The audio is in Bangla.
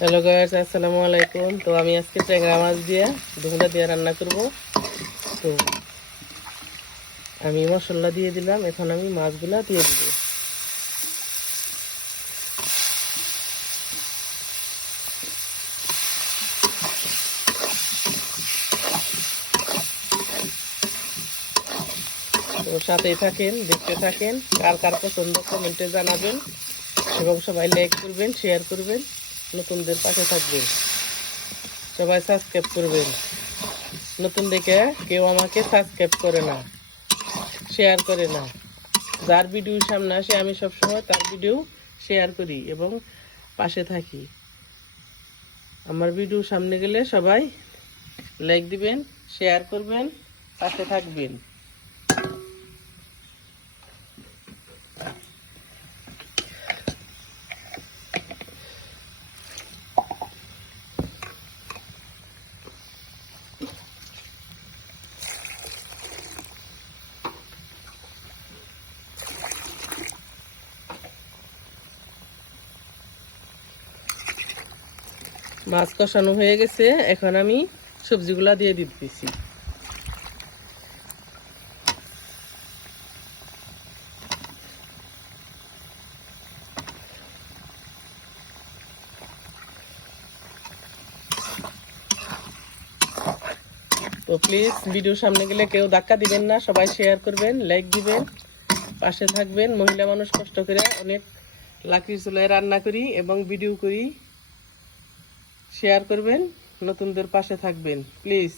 হ্যালো গাইস, আসসালামু আলাইকুম। তো আমি আজকে ট্যাংরা মাছ দিয়ে দুমড়া দিয়ে রান্না করব। তো আমি মশলা দিয়ে দিলাম, এখন আমি মাছগুলা দিয়ে দিব। তো সাথেই থাকেন, দেখতে থাকেন। কার কার পছন্দ কমেন্টে জানাবেন এবং সবাই লাইক করবেন, শেয়ার করবেন, নতুনদের পাশে থাকবেন, সবাই সাবস্ক্রাইব করবেন। নতুন দেখে কেউ আমাকে সাবস্ক্রাইব করে না, শেয়ার করে না। যার ভিডিও সামনে আসে আমি সবসময় তার ভিডিও শেয়ার করি এবং পাশে থাকি। আমার ভিডিও সামনে গেলে সবাই লাইক দিবেন, শেয়ার করবেন, পাশে থাকবেন। মাছ কষানো হয়ে গেছে, এখন আমি সবজিগুলা দিয়ে দিতেছি। তো প্লিজ ভিডিও সামনে গেলে কেউ ধাক্কা দিবেন না, সবাই শেয়ার করবেন, লাইক দিবেন, পাশে থাকবেন। মহিলা মানুষ কষ্ট করে অনেক লাকড়ি চুলায় রান্না করি এবং ভিডিও করি। শেয়ার করবেন, নতুনদের পাশে থাকবেন প্লিজ।